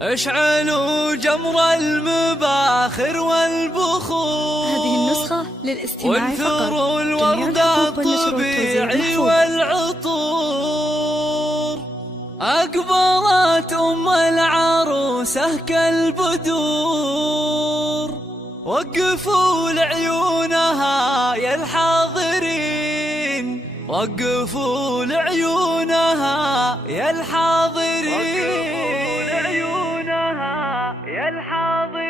اشعلوا جمر المباخر والبخور. هذه النسخة للاستماع فقط. وانثروا الورد الطبيعي والعطور. أقبلت أم العروسة كالبدور. وقفوا لعيونها يا الحاضرين، وقفوا لعيونها يا الحاضرين، يا الحاضرين.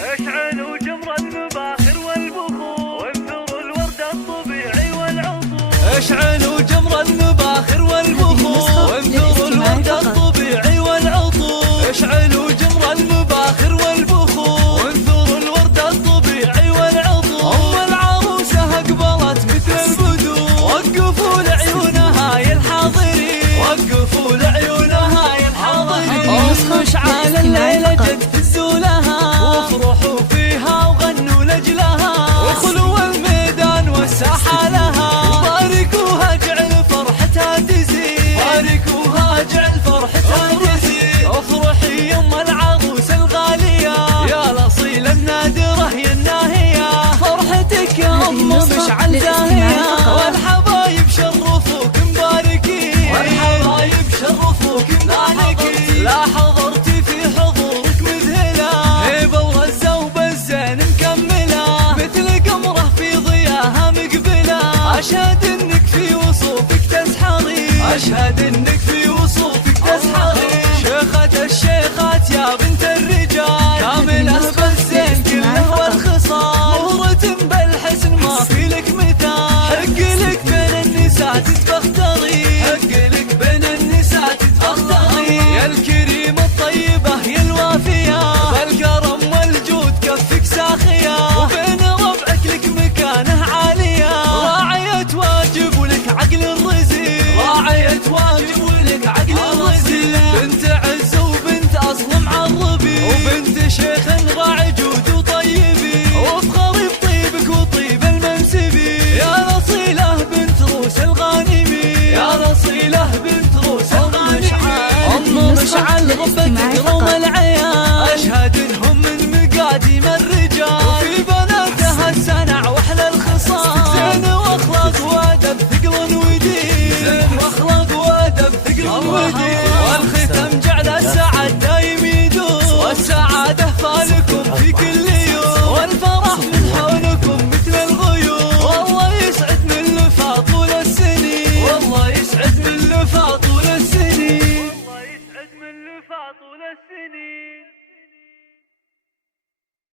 اشعلوا جمر المباخر والبخور. وانثروا الورد الطبيعي والعطور. اشعلوا جمر المباخر والبخور. وانثروا الورد الطبيعي والعطور. اشعلوا جمر المباخر والبخور. وانثروا الورد الطبيعي والعطور. ام العروسه اقبلت مثل البدور. وقفوا لعيونها يا الحاضرين، وقفوا لعيونها يا الحاضرين. مشعل الليلة جد فزوا لها، وافرحوا فيها وغنوا لجلها، وخلوا الميدان والساحة لها. وباركوها جعل فرحتها تزيد، باركوها جعل فرحتها تزيد. افرحي يم العروس الغالية يا الأصيل النادرة يا الناهية. فرحتك يا أم مشعل زاهية، والحبايب شرفوك مباركين، والحبايب شرفوك مباركين. لا حضرتي في حضورك مذهلة، هيبة ورزة وبالزين مكملة، مثل قمرة في ضياها مقبلة. أشهد انك في وصوفك تسحرين، أشهد انك في وصوفك تسحرين. شيخة الشيخات يا بنت الرجال، كاملة بالزين كله والخصال. مهرة بالحسن ما في لك مثال، حق لك بين النساء تتفختري، حق لك بين النساء تتفختري. يا الكريمة الطيبة يا الوافية، بالكرم والجود كفك ساخية. وبين ربعك لك مكانه عالية، راعية واجب ولك عقل الرزيل، راعية واجب ولك عقل الرزيل. بنت عز وبنت أصل معربي، وبنت شيخ راعي جود وطيبي. وافخري بطيبك وطيب المنسبي، يا رصيلة بنت روس الغانمي، يا رصيلة بنت روس الغانمي. أم مشعل غبت قرم العيال، أشهد إنهم من مقاديم الرجال. وفي بناتها السنع وأحلى الخصال، زين وأخلاق وأدب ثقل ودين، زين وأخلاق وأدب ثقل ودين. والختم جعل السعد دايم يدوم، والسعادة فالكم في كل يوم، والفرح من حولكم مثل الغيوم. والله يسعد من لفا طول السنين، والله يسعد من لفا طول السنين، والله يسعد من لفا طول السنين.